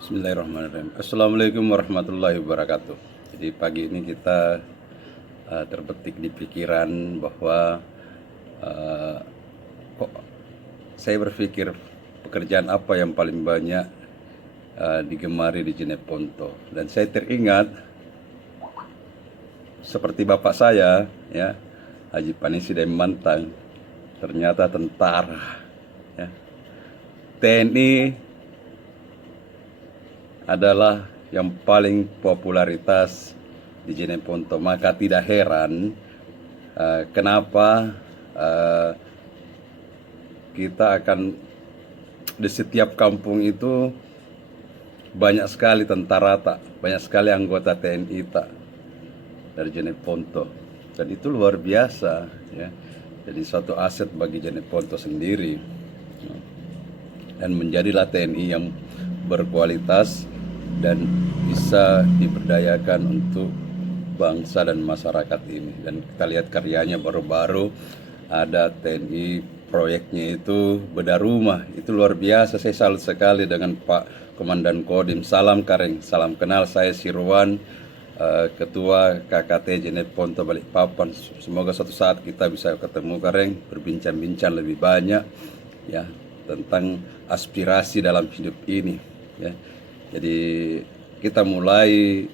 Bismillahirrahmanirrahim. Assalamualaikum warahmatullahi wabarakatuh. Jadi pagi ini kita terbetik di pikiran bahwa uh, kok saya berpikir pekerjaan apa yang paling banyak digemari di Jeneponto, dan saya teringat seperti bapak saya, ya, Haji Panisi dan Mantang, ternyata tentara, ya. TNI adalah yang paling popularitas di Jeneponto. Maka tidak heran kenapa kita akan di setiap kampung itu banyak sekali tentara tak, banyak sekali anggota TNI tak dari Jeneponto, dan itu luar biasa, ya. Jadi suatu aset bagi Jeneponto sendiri, dan menjadilah TNI yang berkualitas dan bisa diberdayakan untuk bangsa dan masyarakat ini. Dan kita lihat karyanya baru-baru ada TNI, proyeknya itu bedah rumah, itu luar biasa. Saya salut sekali dengan Pak Komandan Kodim. Salam Kareng, salam kenal, saya Sirwan, Ketua KKT Jeneponto Balikpapan. Semoga suatu saat kita bisa ketemu Kareng, berbincang-bincang lebih banyak, ya, tentang aspirasi dalam hidup ini, ya. Jadi kita mulai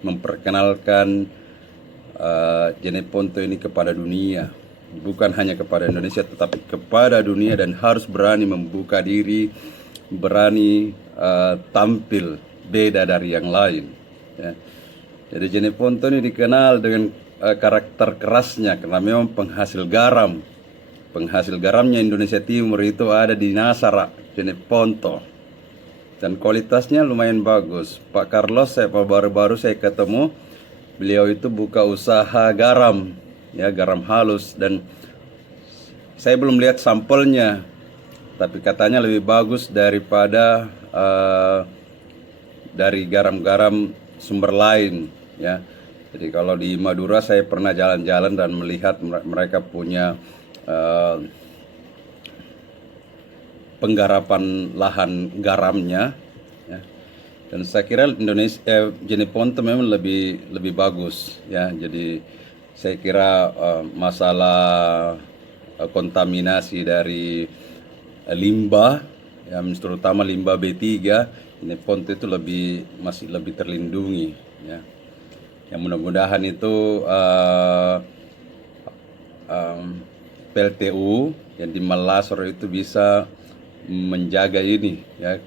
memperkenalkan Jeneponto ini kepada dunia, bukan hanya kepada Indonesia tetapi kepada dunia, dan harus berani membuka diri, berani tampil beda dari yang lain, ya. Jadi Jeneponto ini dikenal dengan karakter kerasnya karena memang penghasil garam. Penghasil garamnya Indonesia Timur itu ada di Nasara, Jeneponto, dan kualitasnya lumayan bagus. Pak Carlos, baru-baru saya ketemu, beliau itu buka usaha garam, ya, garam halus, dan saya belum lihat sampelnya, tapi katanya lebih bagus daripada dari garam-garam sumber lain, ya. Jadi kalau di Madura saya pernah jalan-jalan dan melihat mereka punya penggarapan lahan garamnya, ya. Dan saya kira Indonesia, Jeneponto memang lebih bagus, ya. Jadi saya kira masalah kontaminasi dari limbah, ya, terutama limbah B3, Jeneponto itu masih lebih terlindungi, ya. Yang mudah-mudahan itu PLTU yang di Malasor itu bisa menjaga ini, ya,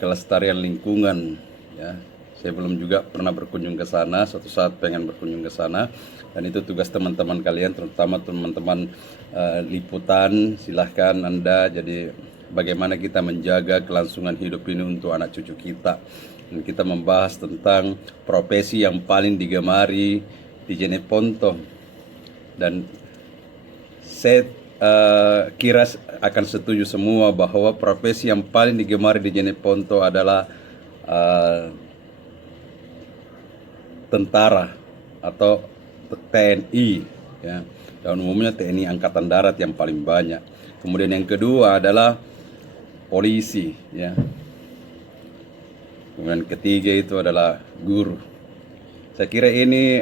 kelestarian lingkungan, ya. Saya belum juga pernah berkunjung ke sana, suatu saat pengen berkunjung ke sana, dan itu tugas teman-teman kalian, terutama teman-teman liputan. Silahkan Anda, jadi bagaimana kita menjaga kelangsungan hidup ini untuk anak cucu kita. Dan kita membahas tentang profesi yang paling digemari di Jeneponto, dan saya kira akan setuju semua bahwa profesi yang paling digemari di Jeneponto adalah tentara atau TNI, ya. Dan umumnya TNI Angkatan Darat yang paling banyak. Kemudian yang kedua adalah polisi, ya. Kemudian ketiga itu adalah guru. Saya kira ini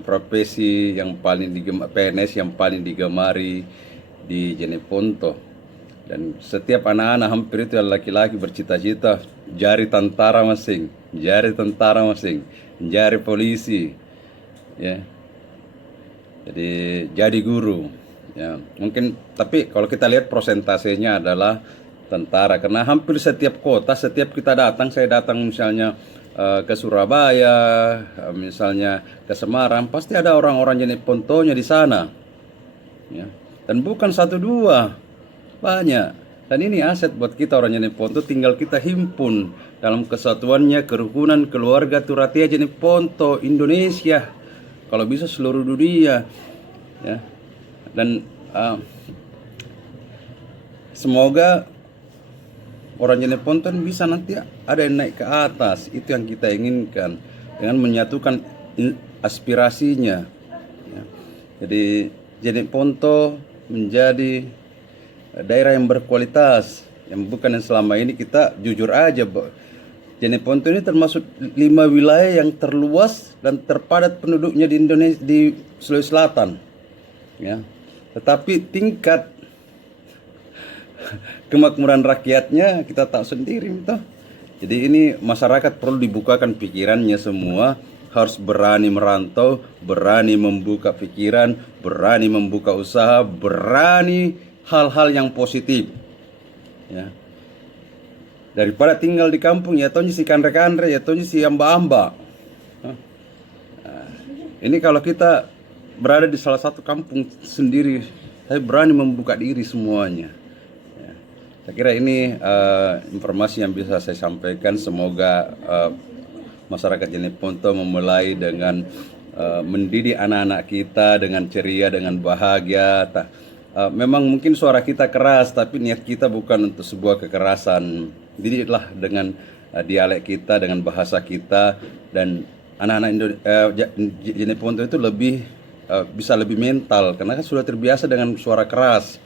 profesi yang paling digemari, PNS yang paling digemari di Jeneponto. Dan setiap anak-anak hampir itu laki-laki bercita-cita jadi tentara masing, jadi polisi, ya. Jadi jadi guru, ya. Mungkin, tapi kalau kita lihat prosentasenya adalah tentara, karena hampir setiap kota, setiap kita datang, saya datang misalnya ke Surabaya, misalnya ke Semarang, pasti ada orang-orang Jenepontonya di sana, ya. Dan bukan satu dua, banyak. Dan ini aset buat kita orang Jeneponto, tinggal kita himpun dalam kesatuannya, kerukunan keluarga Turatia Jeneponto Indonesia, kalau bisa seluruh dunia, ya. Dan semoga orang Jeneponto bisa nanti ada yang naik ke atas. Itu yang kita inginkan, dengan menyatukan aspirasinya, ya. Jadi Jeneponto menjadi daerah yang berkualitas, yang bukan yang selama ini kita jujur aja, Jeneponto ini termasuk 5 wilayah yang terluas dan terpadat penduduknya di Indonesia, di Sulawesi Selatan, ya. Tetapi tingkat kemakmuran rakyatnya kita tahu sendiri, toh. Jadi ini masyarakat perlu dibukakan pikirannya semua, harus berani merantau, berani membuka pikiran, berani membuka usaha, berani hal-hal yang positif, ya. Daripada tinggal di kampung ya tonya si kandre-kandre, ya tonya si amba-amba. Ini kalau kita berada di salah satu kampung sendiri, saya berani membuka diri semuanya. Ya. Saya kira ini informasi yang bisa saya sampaikan. Semoga masyarakat Jeneponto memulai dengan mendidik anak-anak kita dengan ceria, dengan bahagia. Memang mungkin suara kita keras, tapi niat kita bukan untuk sebuah kekerasan. Didiklah dengan dialek kita, dengan bahasa kita, dan anak-anak Jeneponto itu bisa lebih mental karena kan sudah terbiasa dengan suara keras.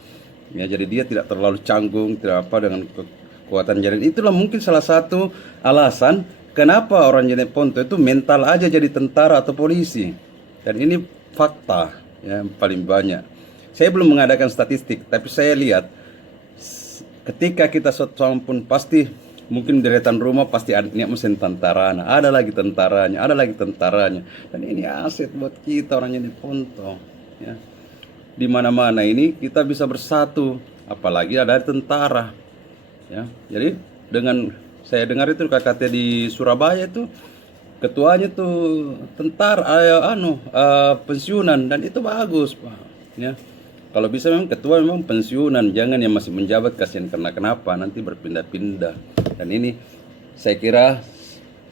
Ya, jadi dia tidak terlalu canggung, tidak apa dengan kekuatan jaringan. Itulah mungkin salah satu alasan kenapa orang Jeneponto itu mental aja jadi tentara atau polisi. Dan ini fakta ya, paling banyak. Saya belum mengadakan statistik, tapi saya lihat ketika kita seorang pun pasti mungkin deretan rumah pasti ada mesin tentaranya, ada lagi tentaranya, ada lagi tentaranya. Dan ini aset buat kita orang Jeneponto. Ya. Di mana-mana ini kita bisa bersatu, apalagi ada tentara. Ya. Jadi dengan saya dengar itu KKT di Surabaya itu ketuanya tuh tentara pensiunan, dan itu bagus, Pak. Ya. Kalau bisa memang ketua memang pensiunan, jangan yang masih menjabat, kasihan karena kenapa nanti berpindah-pindah. Dan ini saya kira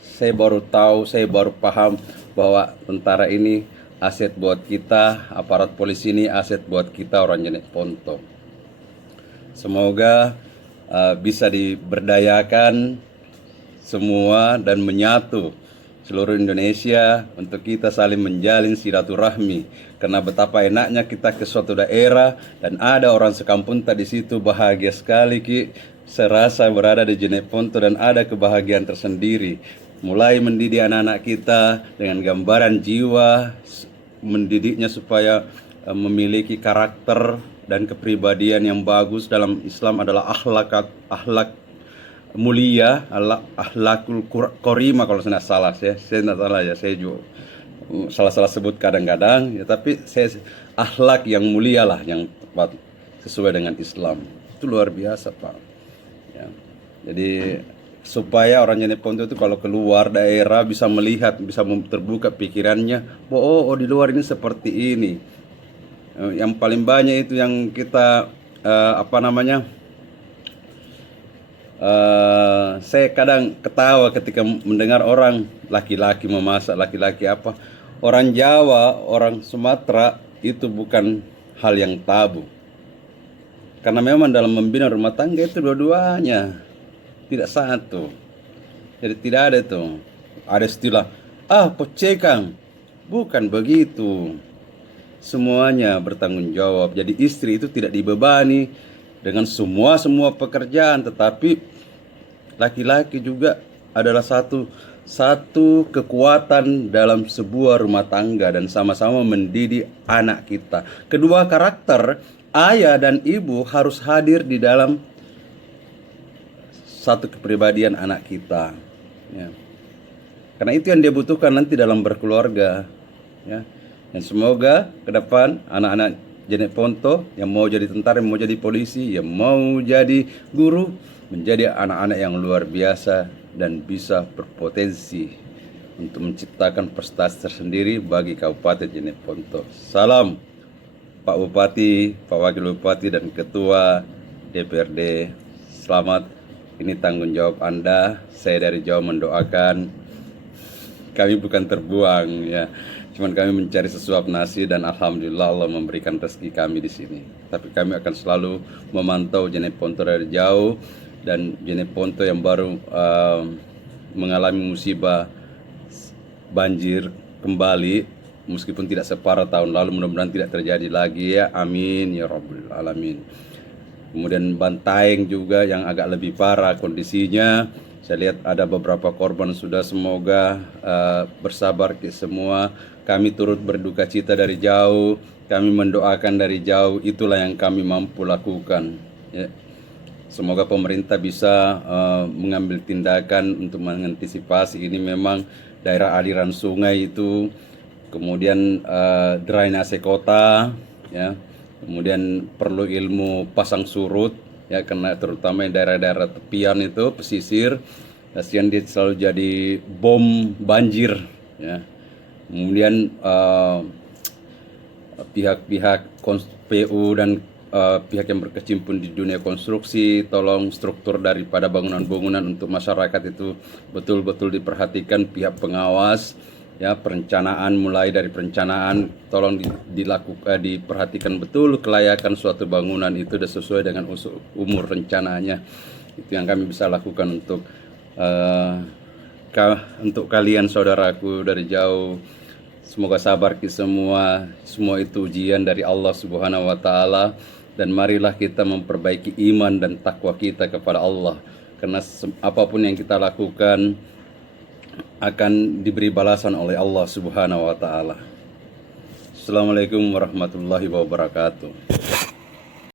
saya baru tahu, saya baru paham bahwa tentara ini aset buat kita, aparat polisi ini aset buat kita orang Jeneponto. Semoga bisa diberdayakan semua dan menyatu seluruh Indonesia untuk kita saling menjalin silaturahmi, karena betapa enaknya kita ke suatu daerah dan ada orang sekampung di situ, bahagia sekali Ki, serasa berada di Jeneponto dan ada kebahagiaan tersendiri. Mulai mendidik anak-anak kita dengan gambaran jiwa, mendidiknya supaya memiliki karakter dan kepribadian yang bagus. Dalam Islam adalah akhlak mulia, akhlakul korima kalau saya tidak salah, saya tidak salah ya, saya juga salah sebut kadang-kadang ya, tapi saya akhlak yang mulia lah yang tepat sesuai dengan Islam. Itu luar biasa, Pak. Ya. Jadi supaya orang Jeneponto itu kalau keluar daerah bisa melihat, bisa terbuka pikirannya, oh di luar ini seperti ini. Yang paling banyak itu yang kita saya kadang ketawa ketika mendengar orang laki-laki memasak, laki-laki apa. Orang Jawa, orang Sumatera itu bukan hal yang tabu. Karena memang dalam membina rumah tangga itu dua-duanya, tidak satu. Jadi tidak ada itu. Ada istilah, pocekang. Bukan begitu. Semuanya bertanggung jawab. Jadi istri itu tidak dibebani dengan semua pekerjaan, tetapi laki-laki juga adalah satu kekuatan dalam sebuah rumah tangga dan sama-sama mendidik anak kita. Kedua karakter ayah dan ibu harus hadir di dalam satu kepribadian anak kita. Ya. Karena itu yang dia butuhkan nanti dalam berkeluarga. Ya. Dan semoga ke depan anak-anak Jeneponto yang mau jadi tentara, yang mau jadi polisi, yang mau jadi guru, menjadi anak-anak yang luar biasa dan bisa berpotensi untuk menciptakan prestasi tersendiri bagi Kabupaten Jeneponto. Salam Pak Bupati, Pak Wakil Bupati, dan Ketua DPRD. Selamat, ini tanggung jawab Anda. Saya dari Jawa mendoakan, kami bukan terbuang ya. Cuman kami mencari sesuap nasi dan alhamdulillah Allah memberikan rezeki kami di sini. Tapi kami akan selalu memantau Jeneponto dari jauh, dan Jeneponto yang baru mengalami musibah banjir kembali, meskipun tidak separah tahun lalu, mudah-mudahan tidak terjadi lagi ya. Amin ya rabbal alamin. Kemudian Bantaeng juga yang agak lebih parah kondisinya. Saya lihat ada beberapa korban sudah, semoga bersabar semua. Kami turut berduka cita dari jauh, kami mendoakan dari jauh, itulah yang kami mampu lakukan. Ya. Semoga pemerintah bisa mengambil tindakan untuk mengantisipasi ini. Memang daerah aliran sungai itu, kemudian drainase kota, ya, kemudian perlu ilmu pasang surut, ya, karena terutama di daerah-daerah tepian itu pesisir, kasihan dia selalu jadi bom banjir, ya. Kemudian pihak-pihak PU dan pihak yang berkecimpung di dunia konstruksi, tolong struktur daripada bangunan-bangunan untuk masyarakat itu betul-betul diperhatikan. Pihak pengawas, ya, perencanaan, mulai dari perencanaan tolong diperhatikan betul kelayakan suatu bangunan itu sudah sesuai dengan umur rencananya. Itu yang kami bisa lakukan untuk kalian saudaraku dari jauh. Semoga sabar kita semua itu ujian dari Allah Subhanahu wa taala, dan marilah kita memperbaiki iman dan takwa kita kepada Allah, karena apapun yang kita lakukan akan diberi balasan oleh Allah Subhanahu wa taala. Assalamualaikum warahmatullahi wabarakatuh.